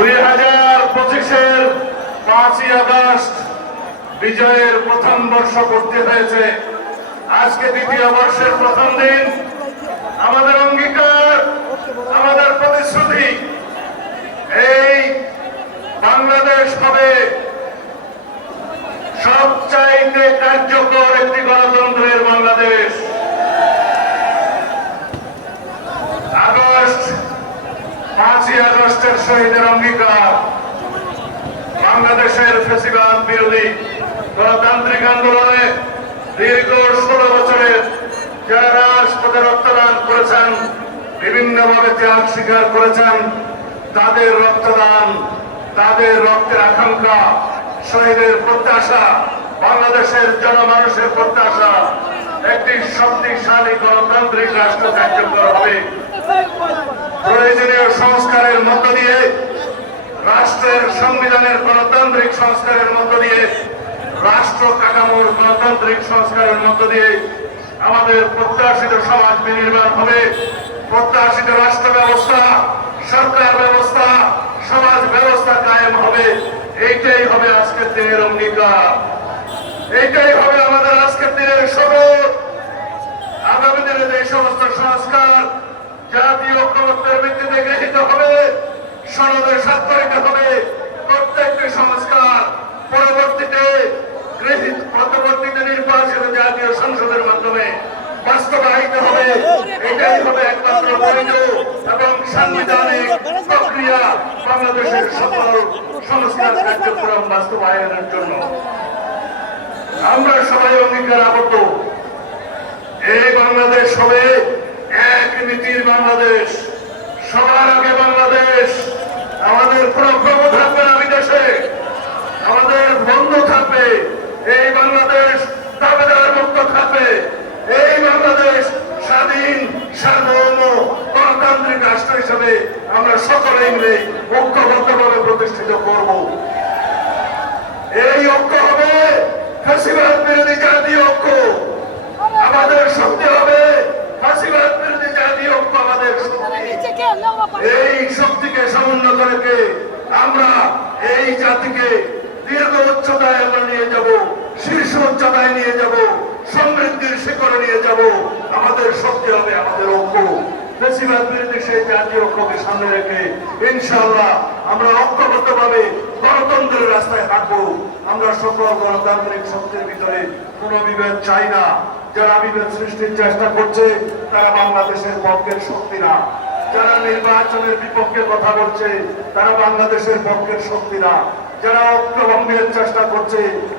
দুই হাজার পঁচিশের পাঁচই আগস্ট বিজয়ের প্রথম বর্ষ করতে হয়েছে। আজকে দ্বিতীয় বর্ষের প্রথম দিন। আমাদের অঙ্গীকার, আমাদের প্রতিশ্রুতি, এই বাংলাদেশ হবে সবচাইতে কার্যকর একটি গণতন্ত্রের বাংলাদেশ আগস্ট পাঁচই আগস্টের শহীদের অঙ্গীকার। বাংলাদেশের ফেসিবাদ বিরোধী গণতান্ত্রিক আন্দোলনে দীর্ঘ ষোলো বছরের যারা রাজপথে রক্তদান করেছেন, বিভিন্নভাবে ত্যাগ স্বীকার করেছেন, তাদের রক্তদান, তাদের রক্তের আকাঙ্ক্ষা, শহীদের প্রত্যাশা, বাংলাদেশের জনমানুষের প্রত্যাশা, একটি শক্তিশালী গণতান্ত্রিক রাষ্ট্র কার্যকর হবে। প্রয়োজনীয় সংস্কারের মধ্য দিয়ে, রাষ্ট্রের সংবিধানের গণতান্ত্রিক সংস্কারের মধ্য দিয়ে, রাষ্ট্র কাঠামোর গণতান্ত্রিক সংস্কারের মধ্য দিয়ে আমাদের প্রত্যাশিত সমাজ বিনির্মাণ হবে। প্রত্যাশিত রাষ্ট্র ব্যবস্থা, সরকার ব্যবস্থা, সমাজ ব্যবস্থা কায়েম হবে। এইটাই হবে আজকের দিনের অঙ্গীকার। এইটাই হবে আমাদের আজকের দিনের শপথ। আগামী দিনে যে সমস্ত সংস্কার জাতীয় ঐক্যমত্যের ভিত্তিতে গৃহীত হবে, সনদে স্বাক্ষরিত হবে প্রত্যেকটি সংস্কার। পরবর্তীতে গৃহীত, পরবর্তীতে নির্বাচিত জাতীয় সংসদের মাধ্যমে বাস্তবায়িত হবে। এটাই হবে একমাত্র বৈধ এবং সাংবিধানিক প্রক্রিয়া বাংলাদেশের সকল সংস্কার কার্যক্রম বাস্তবায়নের জন্য। আমরা সবাই অঙ্গীকার আবদ্ধ এই বাংলাদেশ হবে এক নীতির বাংলাদেশ, সবার আগে বাংলাদেশ, আমাদের কোনো থাকবে না বিদেশে, আমাদের বন্ধু থাকবে, এই বাংলাদেশ দাবেদার মুক্ত থাকবে, এই বাংলাদেশ স্বাধীন, সার্বভৌম, গণতান্ত্রিক রাষ্ট্র হিসেবে আমরা সকলে মিলে ঐক্যবদ্ধভাবে প্রতিষ্ঠিত করব এই ঐক্য হবে ফাঁসিবাদ বিরোধী জাতীয় ঐক্য আমাদের শক্তি হবে ফাঁসিবাদ বিরোধী জাতীয় ঐক্য আমাদের শক্তি এই শক্তিকে সমন্বয় করে কে আমরা এই জাতিকে দীর্ঘ উচ্চতায় আমরা নিয়ে যাব, শীর্ষ উচ্চতায় নিয়ে যাব, সমৃদ্ধির শিখরে নিয়ে যাব। আমাদের শক্তি হবে আমাদের ঐক্য। বেশিরভাগ বিরোধী সেই জাতীয় ঐক্যকে সামনে রেখে ইনশাআল্লাহ আমরা ঐক্যবদ্ধভাবে গণতন্ত্রের রাস্তায় হাঁটবো। আমরা সকল গণতান্ত্রিক শক্তির ভিতরে কোনো বিভেদ চাই না। যারা বিভেদ সৃষ্টির চেষ্টা করছে, তারা বাংলাদেশের পক্ষের শক্তি না। যারা নির্বাচনের বিপক্ষে কথা বলছে, তারা বাংলাদেশের পক্ষের শক্তি না যারা ঐক্যভঙ্গের চেষ্টা করছে,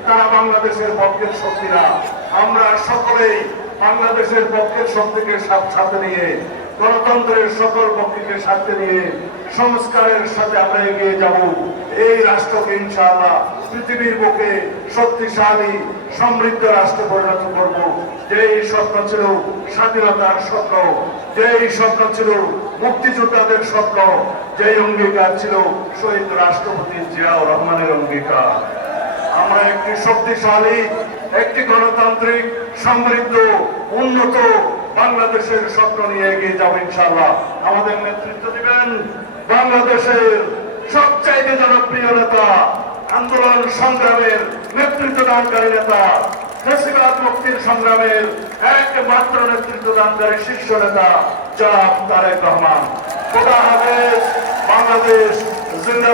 তারা বাংলাদেশের পক্ষের শক্তি না আমরা সকলেই বাংলাদেশের পক্ষের শক্তিকে সাথ- সাথে নিয়ে, গণতন্ত্রের সকল পক্ষকে সাথে নিয়ে সংস্কারের সাথে আমরা এগিয়ে যাব। এই রাষ্ট্রকে ইনশাআল্লাহ পৃথিবীর বুকে শক্তিশালী, সমৃদ্ধ রাষ্ট্রে পরিণত করব। যেই স্বপ্ন ছিল স্বাধীনতার স্বপ্ন, যেই স্বপ্ন ছিল মুক্তিযোদ্ধাদের স্বপ্ন, যেই অঙ্গীকার ছিল শহীদ রাষ্ট্রপতি জিয়াউর রহমানের অঙ্গীকার। আমরা একটি শক্তিশালী, একটি গণতান্ত্রিক, সমৃদ্ধ, উন্নত বাংলাদেশের স্বপ্ন নিয়ে এগিয়ে যাব ইনশাল্লাহ আমাদের নেতৃত্ব দিবেন বাংলাদেশের সবচাইতে জনপ্রিয় নেতা আন্দোলন সংগ্রামের নেতৃত্ব দানকারী নেতা ফেসিবাদ মুক্তির সংগ্রামের একমাত্র নেতৃত্ব দানকারী শীর্ষ নেতা জনাব তারেক রহমান। খোদা হাফেজ, বাংলাদেশ জিন্দাবাদ।